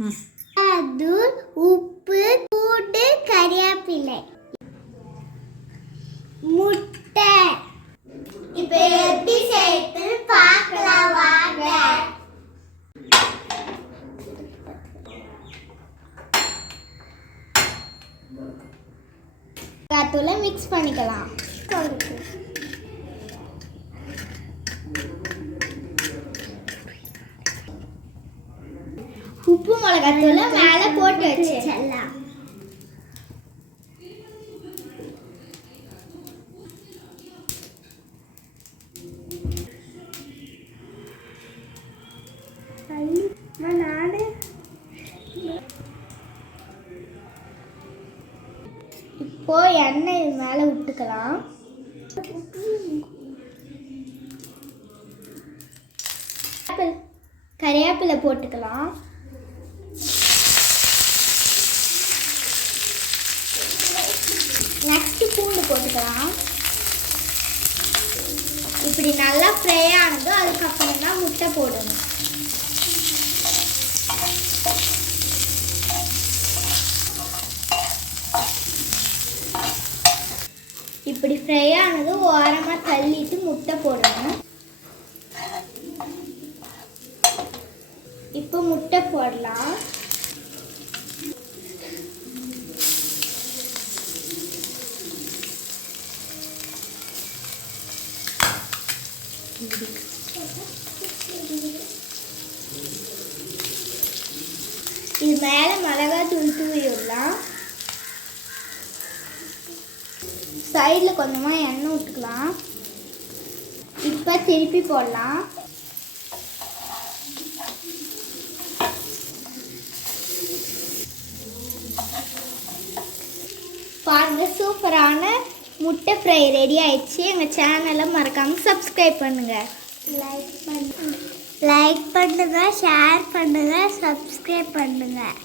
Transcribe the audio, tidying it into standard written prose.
தூள், உப்பு, பூண்டு, கறிவேப்பிலை, முட்டை. இப்ப எப்படி சேர்த்து பார்க்கலாம் வாங்க. தூளை மிக்ஸ் பண்ணிக்கலாம். உப்பு மிளகாத்தூளை மேலே போட்டு வச்சிடலாம். இப்போ எண்ணெய் இது மேலே விட்டுக்கலாம். கறிவேப்பிலை போட்டுக்கலாம். நெக்ஸ்ட் பூண்டு போட்டுக்கலாம். இப்படி நல்லா ஃப்ரை ஆனதும் அதுக்கப்புறம் தான் முட்டை போடணும். இப்படி ஃப்ரை ஆனதும் ஓரமாக தள்ளிட்டு முட்டை போடணும். இப்போ முட்டை போடலாம். இது மேலே மிளகாத்தூள் தூவி விடலாம். சைடில் கொஞ்சமாக எண்ணெய் விட்டுக்கலாம். இப்போ திருப்பி போடலாம். பாருங்க, சூப்பரான முட்டை ஃப்ரை ரெடி ஆயிடுச்சு. எங்கள் சேனலை மறக்காமல் சப்ஸ்கிரைப் பண்ணுங்கள். லைக் பண்ணுங்கள், ஷேர் பண்ணுங்கள், சப்ஸ்கிரைப் பண்ணுங்கள்.